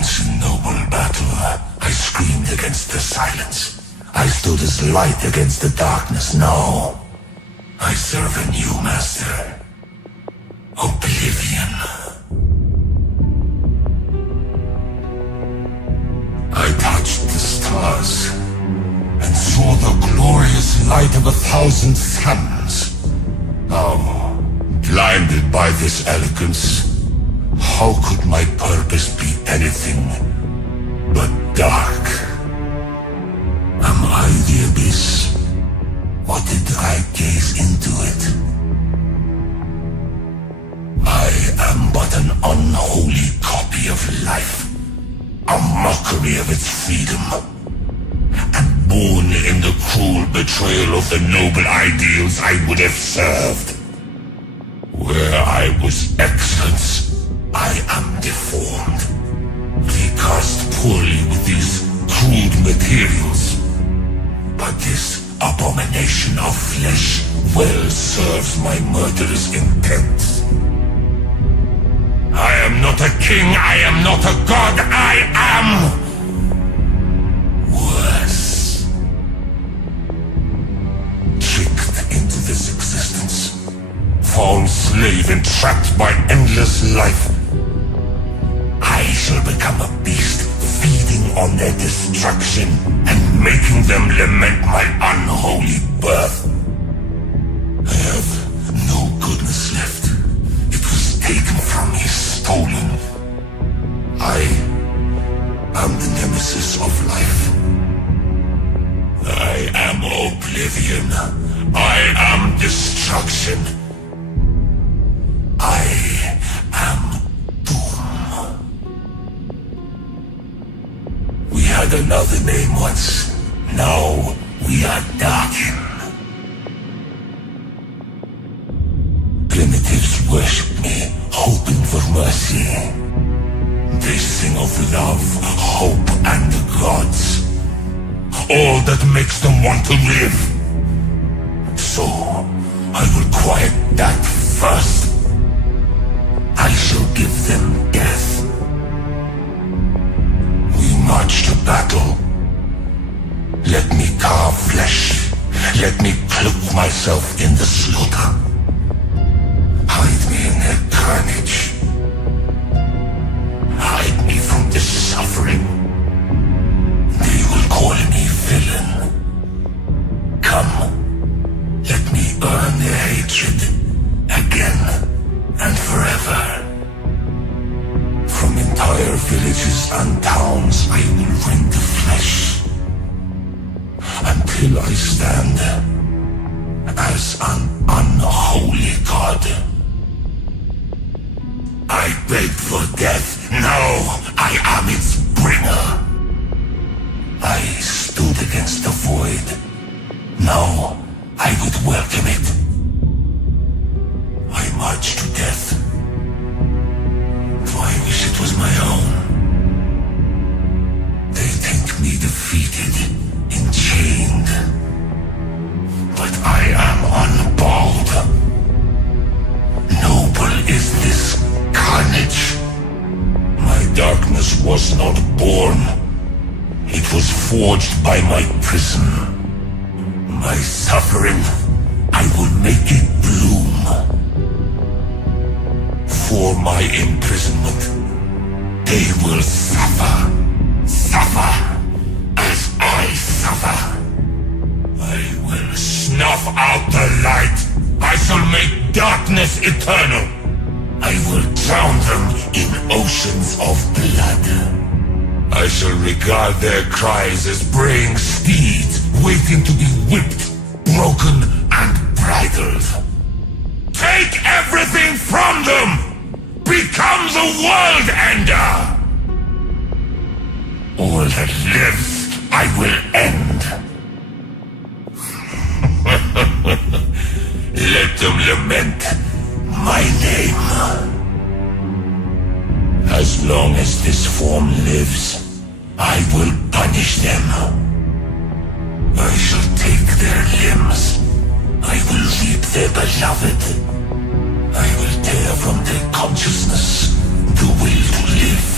Once in noble battle, I screamed against the silence. I stood as light against the darkness. Now, I serve a new master. Oblivion. I touched the stars and saw the glorious light of 1,000 suns. Now, blinded by this elegance, how could my purpose be anything but dark? Am I the abyss, or did I gaze into it? I am but an unholy copy of life, a mockery of its freedom, and born in the cruel betrayal of the noble ideals I would have served. Where I was excellence, I am deformed, recast poorly with these crude materials. But this abomination of flesh well serves my murderous intent. I am not a king, I am not a god, I am worse. Tricked into this existence, fallen slave entrapped by endless life. I shall become a beast, feeding on their destruction and making them lament my unholy birth. I have no goodness left. It was taken from me, stolen. I am the nemesis of life. I am oblivion. I am destruction. I am doom. We had another name once. Now we are Darkin. Primitives worship me, hoping for mercy. They sing of love, hope, and the gods. All that makes them want to live. So, I will quiet that first. I shall give them death. We march to battle. Let me carve flesh. Let me cloak myself in the slaughter. Hide me in their carnage. Hide me from this suffering. They will call me villain. Come, let me earn their hatred again and forever. From entire villages and towns I will rend the flesh, until I stand as an unholy god. I begged for death, now I am its bringer. I stood against the void, now I would welcome it. I march to death, though I wish it was my own. They think me defeated, enchained, but I am unbowed. Noble is this carnage. My darkness was not born. It was forged by my prison. My suffering, I will make it bloom. For my imprisonment, they will suffer, suffer, as I suffer. I will snuff out the light. I shall make darkness eternal. I will drown them in oceans of blood. I shall regard their cries as braying steeds waiting to be whipped, broken, and bridled. Take everything from them! Become the world ender! All that lives, I will end. Let them lament my name. As long as this form lives, I will punish them. I shall take their limbs. I will reap their beloved. I will tear from their consciousness the will to live.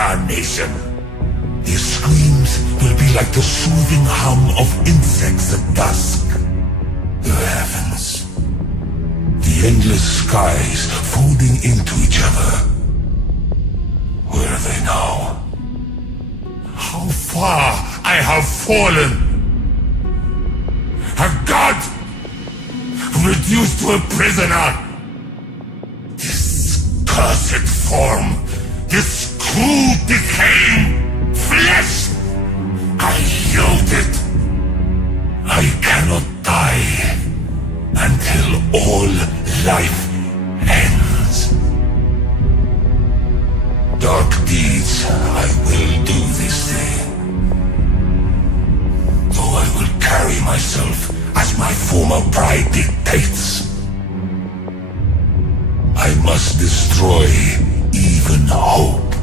incarnation. Their screams will be like the soothing hum of insects at dusk. The heavens, the endless skies folding into each other. Where are they now? How far I have fallen! A god reduced to a prisoner! This cursed form, this crude decaying flesh! I yield it. I cannot die until all life ends. Dark deeds I will do this day. Though I will carry myself as my former pride dictates. I must destroy even hope,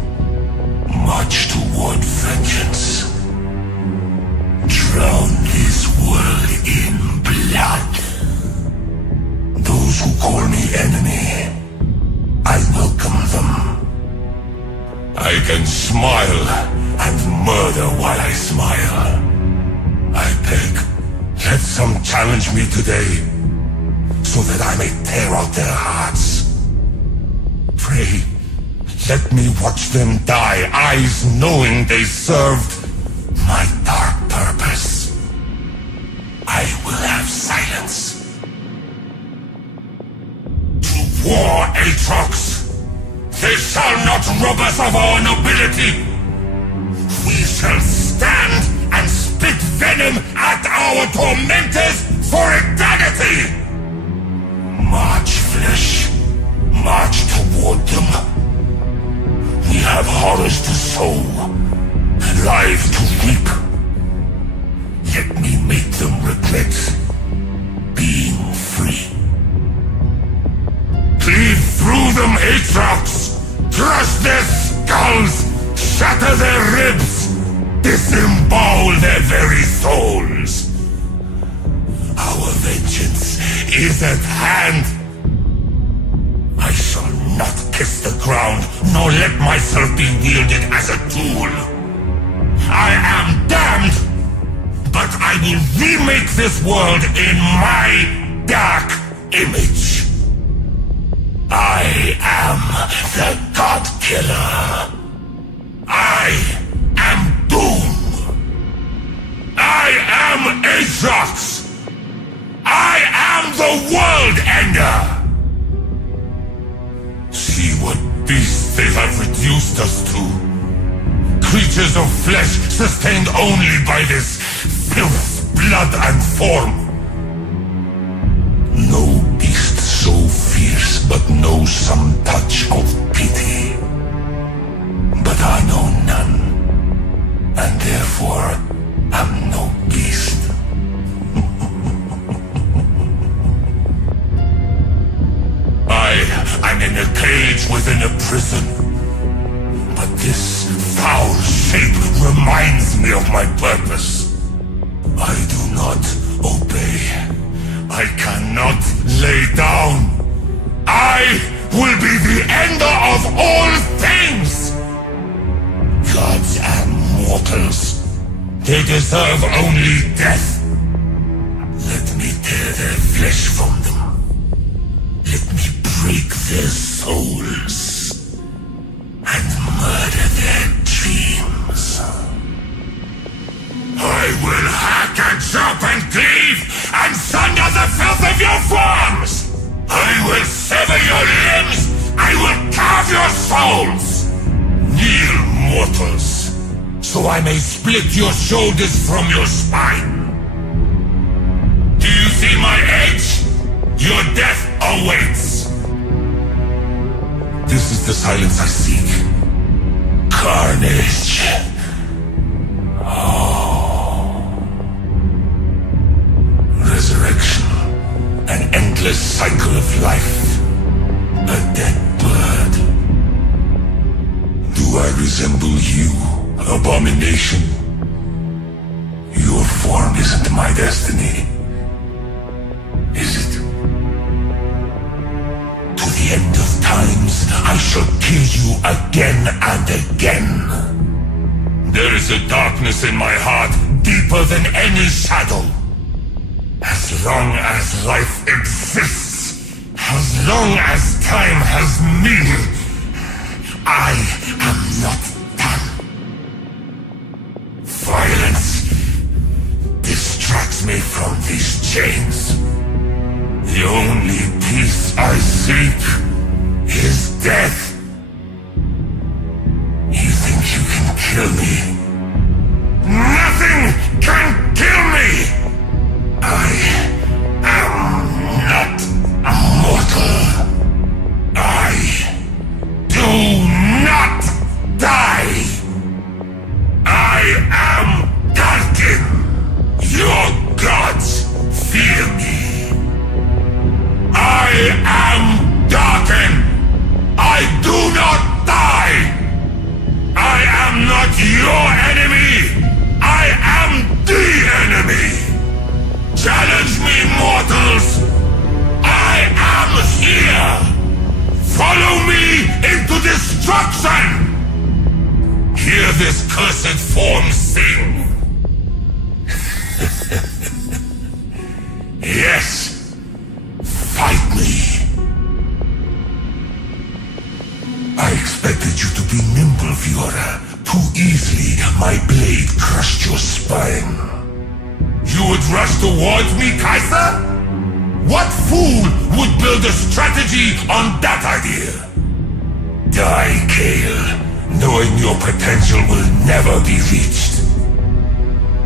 march toward vengeance. Drown this world in blood. Those who call me enemy, I welcome them. I can smile and murder while I smile. I beg, let some challenge me today, so that I may tear out their hearts. Pray, let me watch them die, eyes knowing they served my dark purpose. I will have silence. To war, Aatrox! They shall not rob us of our nobility! We shall stand and spit venom at our tormentors for eternity! March, flesh. March toward them. We have horrors to sow, lives to reap. Let me make them regret being free. Cleave through them, Aatrox! Crush their skulls! Shatter their ribs! Disembowel their very souls! Our vengeance is at hand! I shall not kiss the ground, nor let myself be wielded as a tool. I am damned, but I will remake this world in my dark image. I am the God Killer. I am Doom. I am Aatrox. I am the World Ender. See what beasts they have reduced us to. Creatures of flesh sustained only by this filth, blood, and form. No beast so fierce but knows some touch of pity. But I know none, and therefore am no beast. I'm in a cage within a prison. But this foul shape reminds me of my purpose. I do not obey. I cannot lay down. I will be the ender of all things! Gods and mortals, they deserve only death. Let me tear their flesh from them. Let me break their souls and murder their dreams. I will hack and chop and cleave and sunder the filth of your forms! I will sever your limbs! I will carve your souls! Kneel, mortals, so I may split your shoulders from your spine. Do you see my edge? Your death awaits! This is the silence I seek. Carnage. Oh. Resurrection. An endless cycle of life. A dead bird. Do I resemble you, abomination? Your form isn't my destiny. Is it? To the end of times, I I shall kill you again and again. There is a darkness in my heart deeper than any shadow. As long as life exists, as long as time has meaning, I am not done. Violence distracts me from these chains. The only peace I seek is death. You think you can kill me? Nothing can kill me! I am not mortal. I do not die. I am Darkin. Your gods fear me. I am Darkin. I do not die. I am not your enemy. I am the enemy. Challenge me, mortals. I am here. Follow me into destruction. Hear this cursed form sing. Yes. Fight me. I expected you to be nimble, Fiora. Too easily, my blade crushed your spine. You would rush towards me, Kaiser? What fool would build a strategy on that idea? Die, Kale, knowing your potential will never be reached.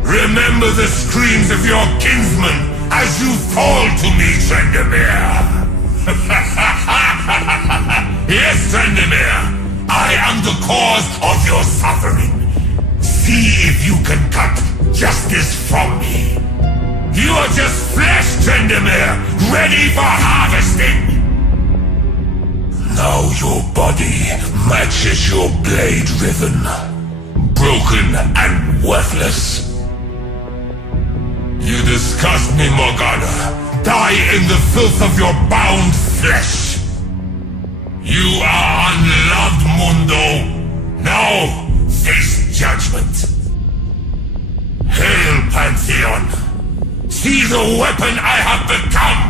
Remember the screams of your kinsmen as you fall to me, Tryndamere. Yes, Tryndamere, I am the cause of your suffering. See if you can cut justice from me. You are just flesh, Tryndamere, ready for harvesting. Now your body matches your blade riven, broken and worthless. You disgust me, Morgana. Die in the filth of your bound flesh. You are unloved, Mundo. Now, face judgment. Hail, Pantheon. See the weapon I have become.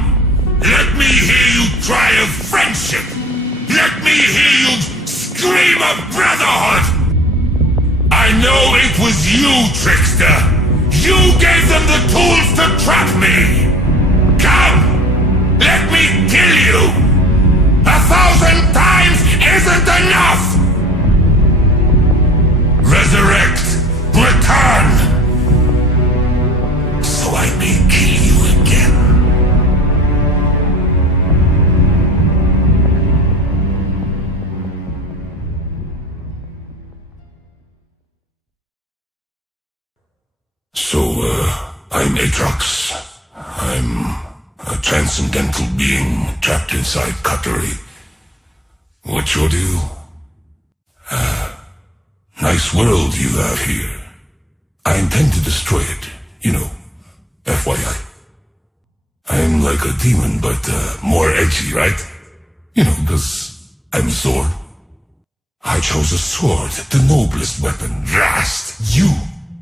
Let me hear you cry of friendship. Let me hear you scream of brotherhood. I know it was you, trickster. You gave them the tools to trap me! Come! Let me kill you! 1,000 times isn't enough! Resurrect! Return! So I may kill you again. So, I'm Aatrox. I'm a transcendental being trapped inside Cuttery. What should do? Nice world you have here. I intend to destroy it, you know, FYI. I'm like a demon, but more edgy, right? You know, because I'm a sword. I chose a sword, the noblest weapon. Rast, you!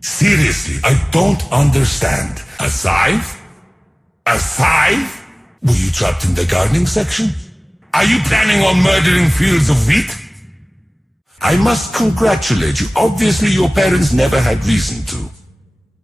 Seriously, I don't understand. A scythe? A scythe? Were you trapped in the gardening section? Are you planning on murdering fields of wheat? I must congratulate you. Obviously your parents never had reason to.